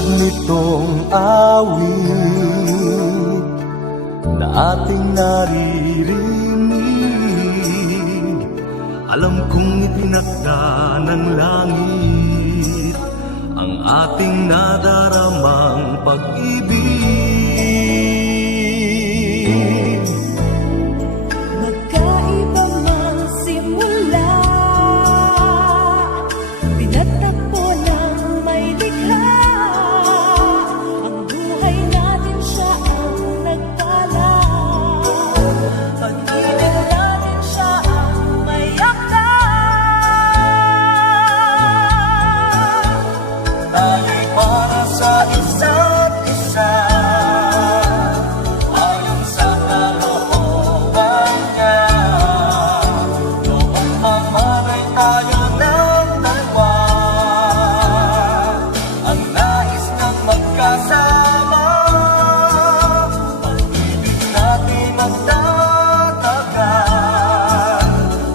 Tulad nitong awit na ating naririnig, alam kong itinakda ng langit ang ating nadaramang pag-ibig. Magkaiba man simula, pinagtagpo ng may likha. Ang buhay natin siya ang nagtala, pag-ibig natin siya ang may yakda. Tayo'y para sa isa't isa, ayon sa kalooban niya. Noong mamalay tayo ng dalawa, ang nais ng magkasama. Pag-ibig natin magtatagal,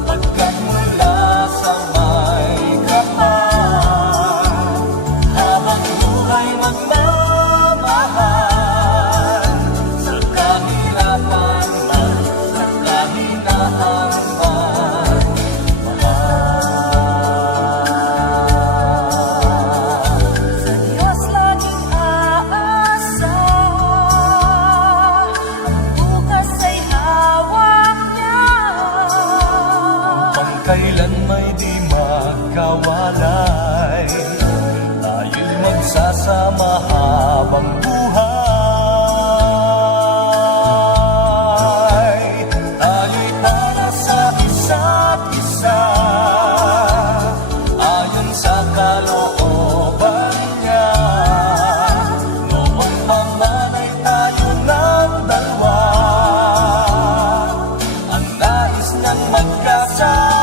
pagkat mula sa may kapal, habang buhay magmamahal, sa kahirapan man, sa kahinaan man, Sa Diyos laging aasa, ang bukas ay hawak niya. pangkailan may di magkawalay, tayo'y magsasama habang buhay. Tayo'y para sa isa't isa, ayon sa kalooban niya. Noong mamalay tayo ng dalawa, ang nais ng magkasama.